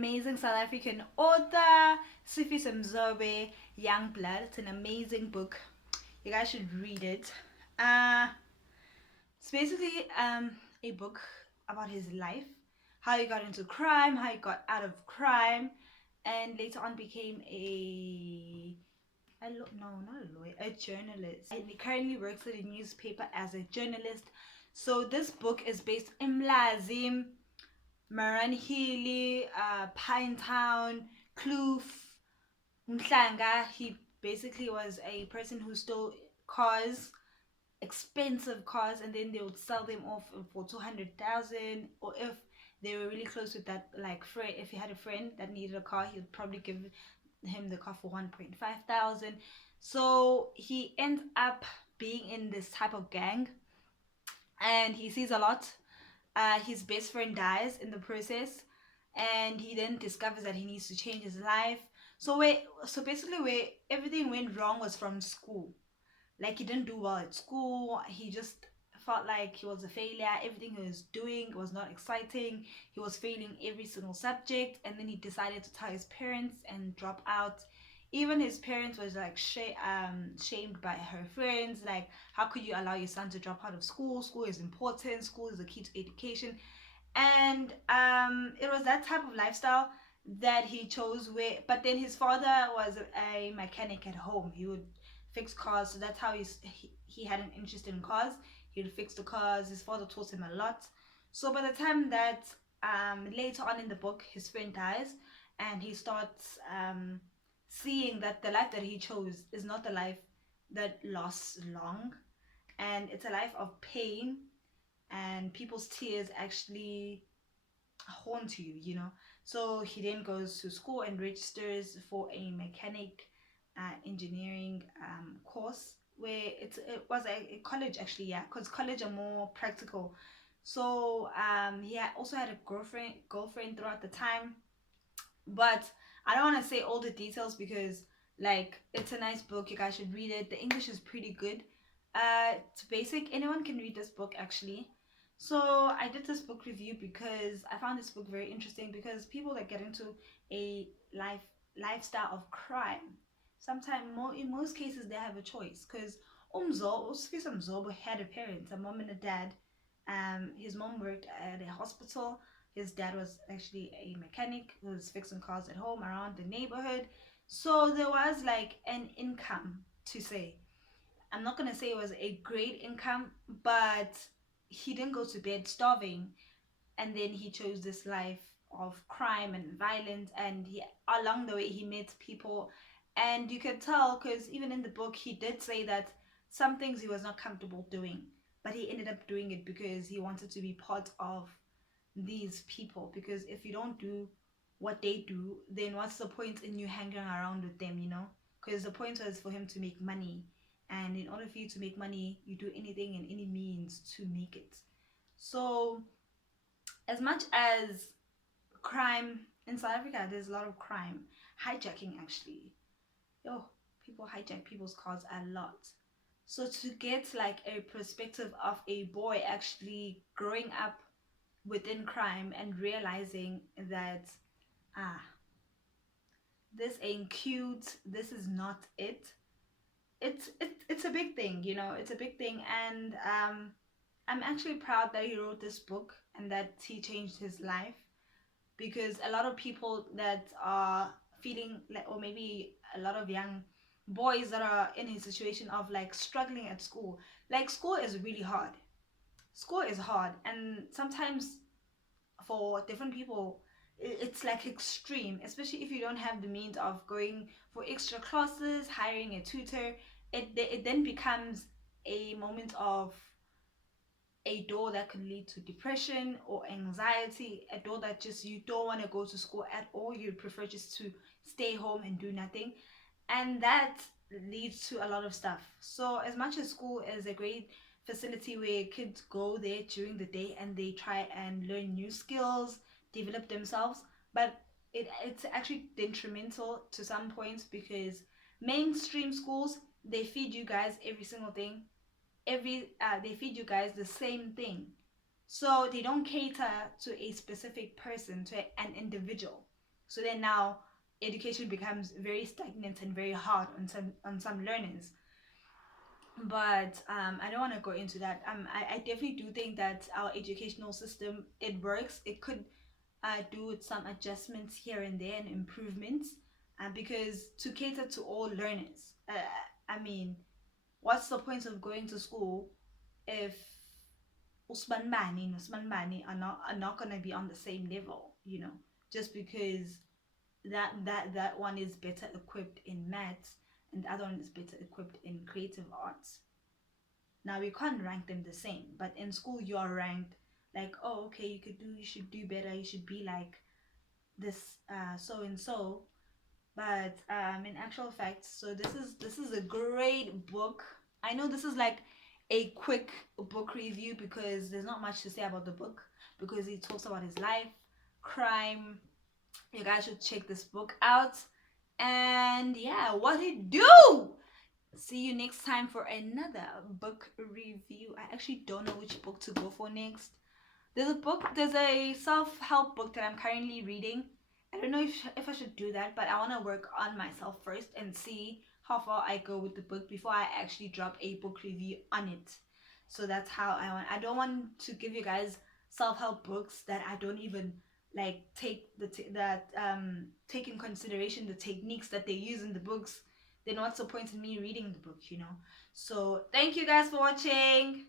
amazing South African author, Sifiso Mzobe, Young Blood. It's an amazing book. You guys should read it. It's basically a book about his life, how he got into crime, how he got out of crime, and later on became no, not a lawyer, a journalist. And he currently works at a newspaper as a journalist. So this book is based in Mlazi, Maranhili, Pinetown, Kloof, Mhlanga. He basically was a person who stole cars, expensive cars, and then they would sell them off for 200,000. Or if they were really close with that, like friend, if he had a friend that needed a car, he would probably give him the car for 1.5 thousand. So he ends up being in this type of gang, and he sees a lot. His best friend dies in the process, and he then discovers that he needs to change his life. So basically, where everything went wrong was from school. Like, he didn't do well at school. He just felt like he was a failure. Everything he was doing was not exciting. He was failing every single subject, and then he decided to tell his parents and drop out. Even his parents was like shamed by her friends. Like, how could you allow your son to drop out of school? School is important. School is the key to education. And it was that type of lifestyle that he chose. Where but then his father was a mechanic at home. He would fix cars, so that's how he had an interest in cars. He would fix the cars. His father taught him a lot. So by the time that later on in the book his friend dies, and he starts seeing that the life that he chose is not the life that lasts long, and it's a life of pain, and people's tears actually haunt you. So he then goes to school and registers for a mechanic engineering course, where it was a college actually, yeah, because college are more practical. So also had a girlfriend throughout the time, but I don't want to say all the details because, like, it's a nice book. You guys should read it. The English is pretty good. It's basic. Anyone can read this book actually. So I did this book review because I found this book very interesting, because people that get into a lifestyle of crime, sometimes in most cases they have a choice, because Sifiso Mzobe had a parent, a mom and a dad. His mom worked at a hospital. His dad was actually a mechanic who was fixing cars at home around the neighborhood. So there was like an income, to say. I'm not gonna say it was a great income, but he didn't go to bed starving. And then he chose this life of crime and violence, and along the way he met people, and you could tell, because even in the book he did say that some things he was not comfortable doing, but he ended up doing it because he wanted to be part of these people. Because if you don't do what they do, then what's the point in you hanging around with them? Because the point was for him to make money, and in order for you to make money, you do anything and any means to make it. So as much as crime in South Africa, there's a lot of crime, hijacking actually. Yo, people hijack people's cars a lot. So to get like a perspective of a boy actually growing up within crime and realizing that, ah, this ain't cute, this is not it. It's a big thing. It's a big thing, and I'm actually proud that he wrote this book and that he changed his life, because a lot of people that are feeling like, or maybe a lot of young boys that are in his situation of like struggling at school. Like, school is really hard. School is hard, and sometimes for different people it's like extreme, especially if you don't have the means of going for extra classes, hiring a tutor. It then becomes a moment of a door that could lead to depression or anxiety, a door that just you don't want to go to school at all. You prefer just to stay home and do nothing, and that leads to a lot of stuff. So as much as school is a great facility where kids go there during the day and they try and learn new skills, develop themselves, but it's actually detrimental to some points, because mainstream schools, they feed you guys every single thing. They feed you guys the same thing, so they don't cater to a specific person, to an individual. So then now education becomes very stagnant and very hard on some learners. But I don't want to go into that. I definitely do think that our educational system, it works. It could do with some adjustments here and there and improvements, because to cater to all learners. I mean, what's the point of going to school if Usman Mani and Usman Mani are not gonna be on the same level, just because that one is better equipped in maths and the other one is better equipped in creative arts. Now we can't rank them the same, but in school you are ranked like, oh, okay, you should do better, you should be like this, so and so. But in actual fact, so this is a great book. I know this is like a quick book review because there's not much to say about the book, because he talks about his life, crime. You guys should check this book out. And yeah, what it do? See you next time for another book review. I actually don't know which book to go for next. There's a self-help book that I'm currently reading. I don't know if I should do that, but I want to work on myself first and see how far I go with the book before I actually drop a book review on it. So that's how I don't want to give you guys self-help books that I don't even like take in consideration the techniques that they use in the books. Then what's the point in me reading the book? So thank you guys for watching.